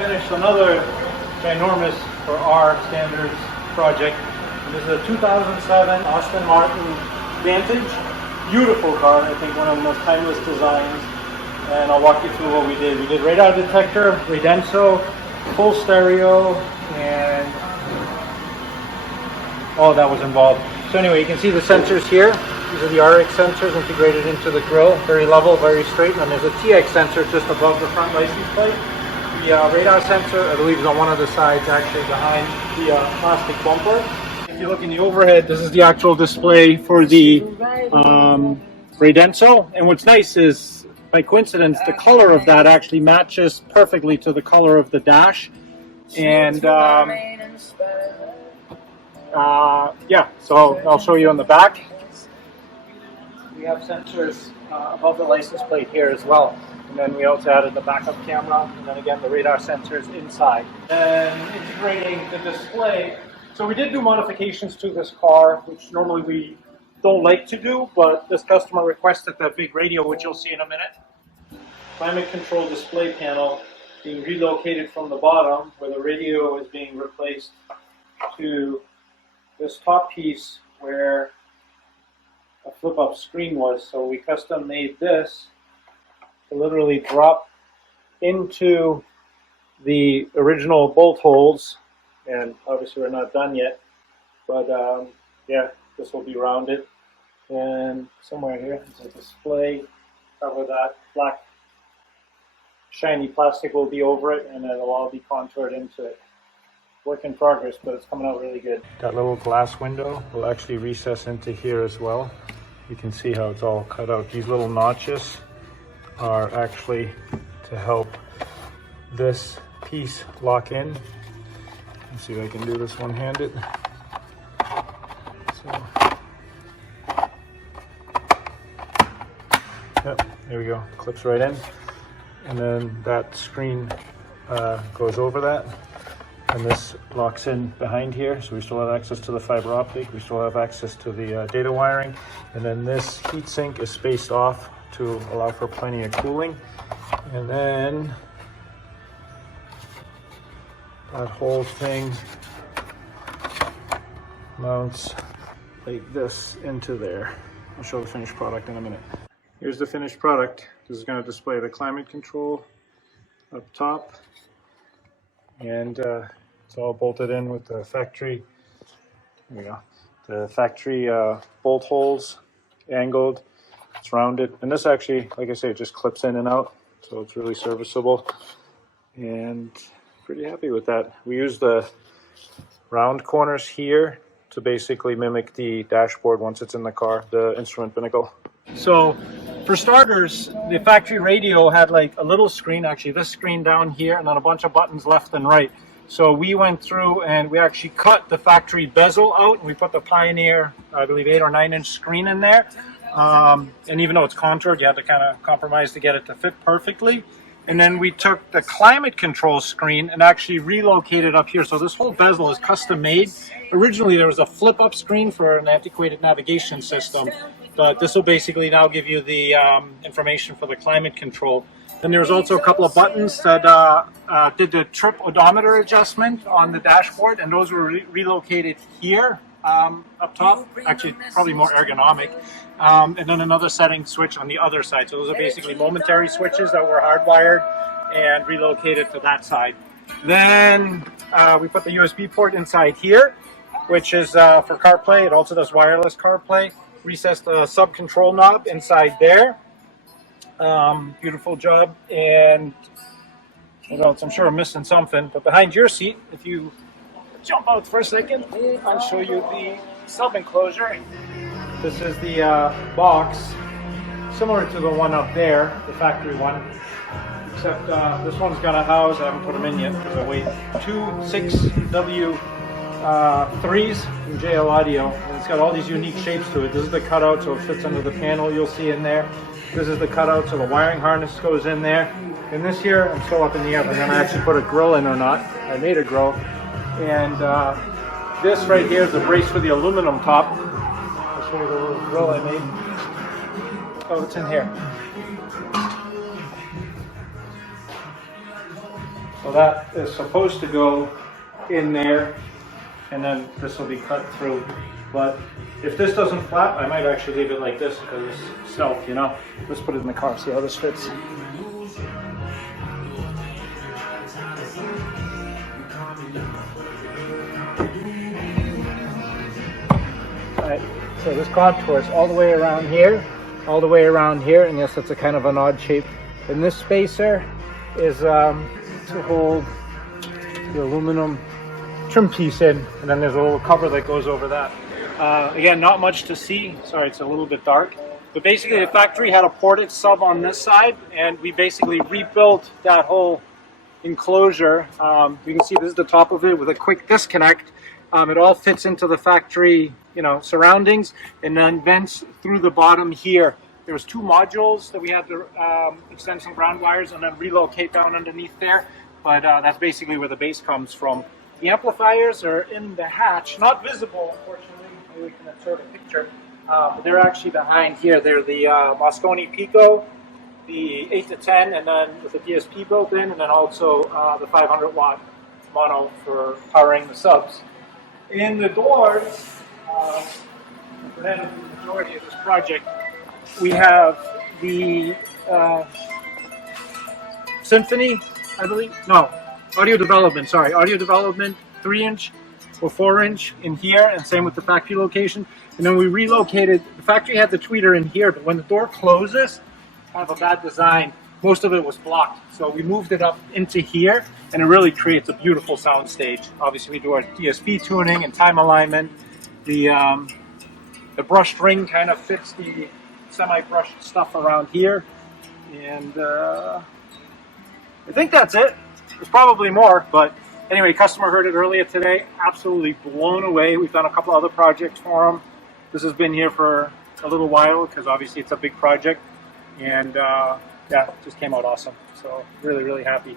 finished another ginormous, for our standards, project. And this is a 2007 Aston Martin Vantage. Beautiful car, I think one of the most timeless designs. And I'll walk you through what we did. We did radar detector, Radenso, full stereo, and all that was involved. So anyway, you can see the sensors here. These are the RX sensors integrated into the grille, very level, very straight. And there's a TX sensor just above the front license plate. The radar sensor, I believe, is on one of the sides, actually behind the plastic bumper. If you look in the overhead, this is the actual display for the Radenso. And what's nice is, by coincidence, the color of that actually matches perfectly to the color of the dash. And yeah, so I'll show you on the back. We have sensors above the license plate here as well. And then we also added the backup camera, and then again the radar sensors inside. And integrating the display. So we did do modifications to this car, which normally we don't like to do, but this customer requested that big radio, which you'll see in a minute. Climate control display panel being relocated from the bottom, where the radio is being replaced, to this top piece where a flip-up screen was. So we custom made this to literally drop into the original bolt holes, and obviously we're not done yet, but yeah, this will be rounded, and somewhere here is a display cover. That black shiny plastic will be over it, and it'll all be contoured into it. Work in progress, but it's coming out really good. That little glass window will actually recess into here as well. You can see how it's all cut out. These little notches are actually to help this piece lock in. Let's see if I can do this one-handed. So, yep, there we go. Clips right in, and then that screen goes over that, and this locks in behind here. So we still have access to the fiber optic. We still have access to the data wiring, and then this heatsink is spaced off to allow for plenty of cooling. And then that whole thing mounts like this into there. I'll show the finished product in a minute. Here's the finished product. This is going to display the climate control up top, and it's all bolted in with the factory, there we go, the factory bolt holes, angled. It's rounded, and this actually, like I say, it just clips in and out, so it's really serviceable, and pretty happy with that. We use the round corners here to basically mimic the dashboard once it's in the car, the instrument binnacle. So for starters, the factory radio had like a little screen, actually this screen down here, and then a bunch of buttons left and right. So we went through and we actually cut the factory bezel out, and we put the Pioneer, I believe 8 or 9 inch screen in there. And even though it's contoured, you have to kind of compromise to get it to fit perfectly. And then we took the climate control screen and actually relocated up here. So this whole bezel is custom made. Originally there was a flip up screen for an antiquated navigation system, but this will basically now give you the information for the climate control. Then there's also a couple of buttons that did the trip odometer adjustment on the dashboard, and those were relocated here up top, actually probably more ergonomic. And then another setting switch on the other side. So those are basically momentary switches that were hardwired and relocated to that side. Then we put the USB port inside here, which is for CarPlay. It also does wireless CarPlay. Recessed the sub control knob inside there. Beautiful job. And what else? I'm sure I'm missing something. But behind your seat, if you jump out for a second, I'll show you the sub enclosure. This is the box, similar to the one up there, the factory one, except this one's going to house, I haven't put them in yet because I weigh 2 6W3s from JL Audio, and it's got all these unique shapes to it. This is the cutout, so it fits under the panel you'll see in there. This is the cutout, so the wiring harness goes in there. And this here, I'm still up in the air, but then I actually put a grill in or not. I made a grill. And this right here is the brace for the aluminum top. Show you the little grill I made. Oh, it's in here. So that is supposed to go in there, and then this will be cut through. But if this doesn't flap, I might actually leave it like this because it's stealth, you know. Let's put it in the car, see how this fits. Alright, so this contours all the way around here, all the way around here, and yes, it's a kind of an odd shape. And this spacer is to hold the aluminum trim piece in, and then there's a little cover that goes over that. Again, not much to see. Sorry, it's a little bit dark. But basically, the factory had a ported sub on this side, and we basically rebuilt that whole enclosure. You can see this is the top of it with a quick disconnect. It all fits into the factory, you know, surroundings, and then vents through the bottom here. There was 2 modules that we had to extend some ground wires and then relocate down underneath there. But that's basically where the base comes from. The amplifiers are in the hatch, not visible, unfortunately. Maybe we can insert a picture. But they're actually behind here. They're the Mosconi Pico, the 8 to 10, and then with the DSP built in, and then also the 500 watt mono for powering the subs. In the doors, for the majority of this project, we have the Symphony, I believe. No, audio development. Sorry, audio development 3-inch or 4-inch in here, and same with the factory location. And then we relocated. The factory had the tweeter in here, but when the door closes, kind of a bad design. Most of it was blocked, so we moved it up into here, and it really creates a beautiful sound stage. Obviously, we do our DSP tuning and time alignment. The brushed ring kind of fits the semi-brushed stuff around here, and I think that's it. There's probably more, but anyway, customer heard it earlier today. Absolutely blown away. We've done a couple other projects for them. This has been here for a little while because obviously it's a big project, and yeah, it just came out awesome. So really, really happy.